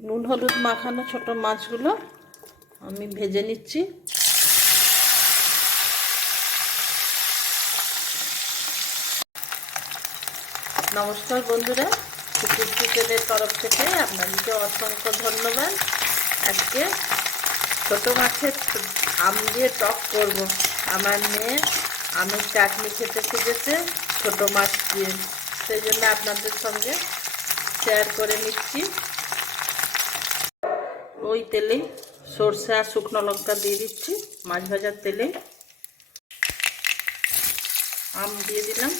নুন হলুদ মাখানো ছোট মাছগুলো আমি ভেজে নিচ্ছি। নমস্কার বন্ধুরা, কুকুর কিচেনের তরফ থেকে আপনাদেরকে অসংখ্য ধন্যবাদ। আজকে ছোট মাছের আম দিয়ে টক করব। আমার মেয়ে আমের চাটনি খেতে শিখেছে ছোট মাছ দিয়ে, সেই জন্য আপনাদের সঙ্গে শেয়ার করে নিচ্ছি। ওই তেলেই সরষে আর শুকনো লঙ্কা দিয়ে দিচ্ছি। মাছ ভাজার তেলে আম দিয়ে দিলাম,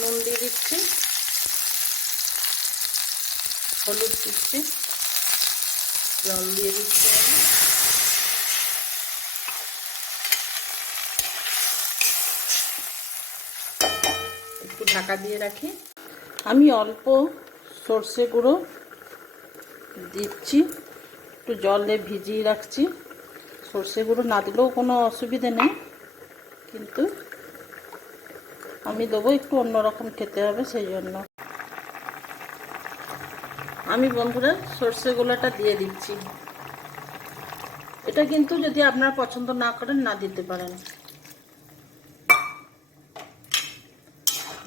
নুন দিয়ে দিচ্ছি, হলুদ দিচ্ছি, জল দিয়ে দিচ্ছি, একটু ঢাকা দিয়ে রাখি। আমি অল্প সর্ষে গুঁড়ো দিচ্ছি, একটু জলে ভিজিয়ে রাখছি। সর্ষে গুঁড়ো না দিলেও কোনো অসুবিধে নেই, কিন্তু আমি দেবো, একটু অন্যরকম খেতে হবে, সেই জন্য আমি বন্ধুরা সর্ষে গুঁড়োটা দিয়ে দিচ্ছি। এটা কিন্তু যদি আপনারা পছন্দ না করেন না দিতে পারেন।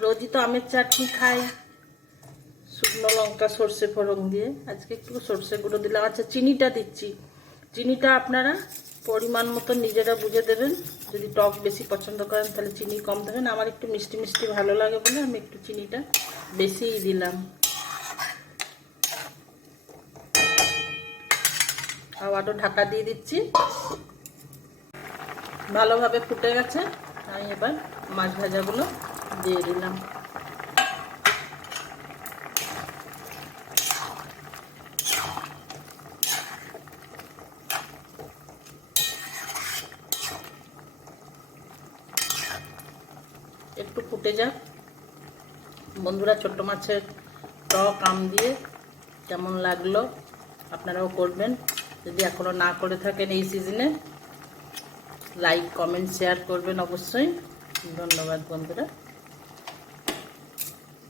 রোজই তো আমের চাটনি খাই শুকনো লঙ্কা সর্ষে ফোড়ন দিয়ে, আজকে একটু সর্ষে গুঁড়ো দিলাম। আচ্ছা, চিনিটা দিচ্ছি। চিনিটা আপনারা পরিমাণ মতো নিজেরা বুঝে দেবেন। যদি টক বেশি পছন্দ করেন তাহলে চিনি কম দেবেন। আমার একটু মিষ্টি মিষ্টি ভালো লাগে বলে আমি একটু চিনিটা বেশিই দিলাম। আবারও ঢাকা দিয়ে দিচ্ছি। ভালোভাবে ফুটে গেছে, আমি এবার মাছ ভাজাগুলো দিয়ে দিলাম। একটু ফুটে যাক বন্ধুরা। ছোট মাছের টক আম দিয়ে কেমন লাগলো আপনারাও করবেন। যদি এখনো না করে থাকেন এই সিজনে, লাইক কমেন্ট শেয়ার করবেন অবশ্যই। ধন্যবাদ বন্ধুরা।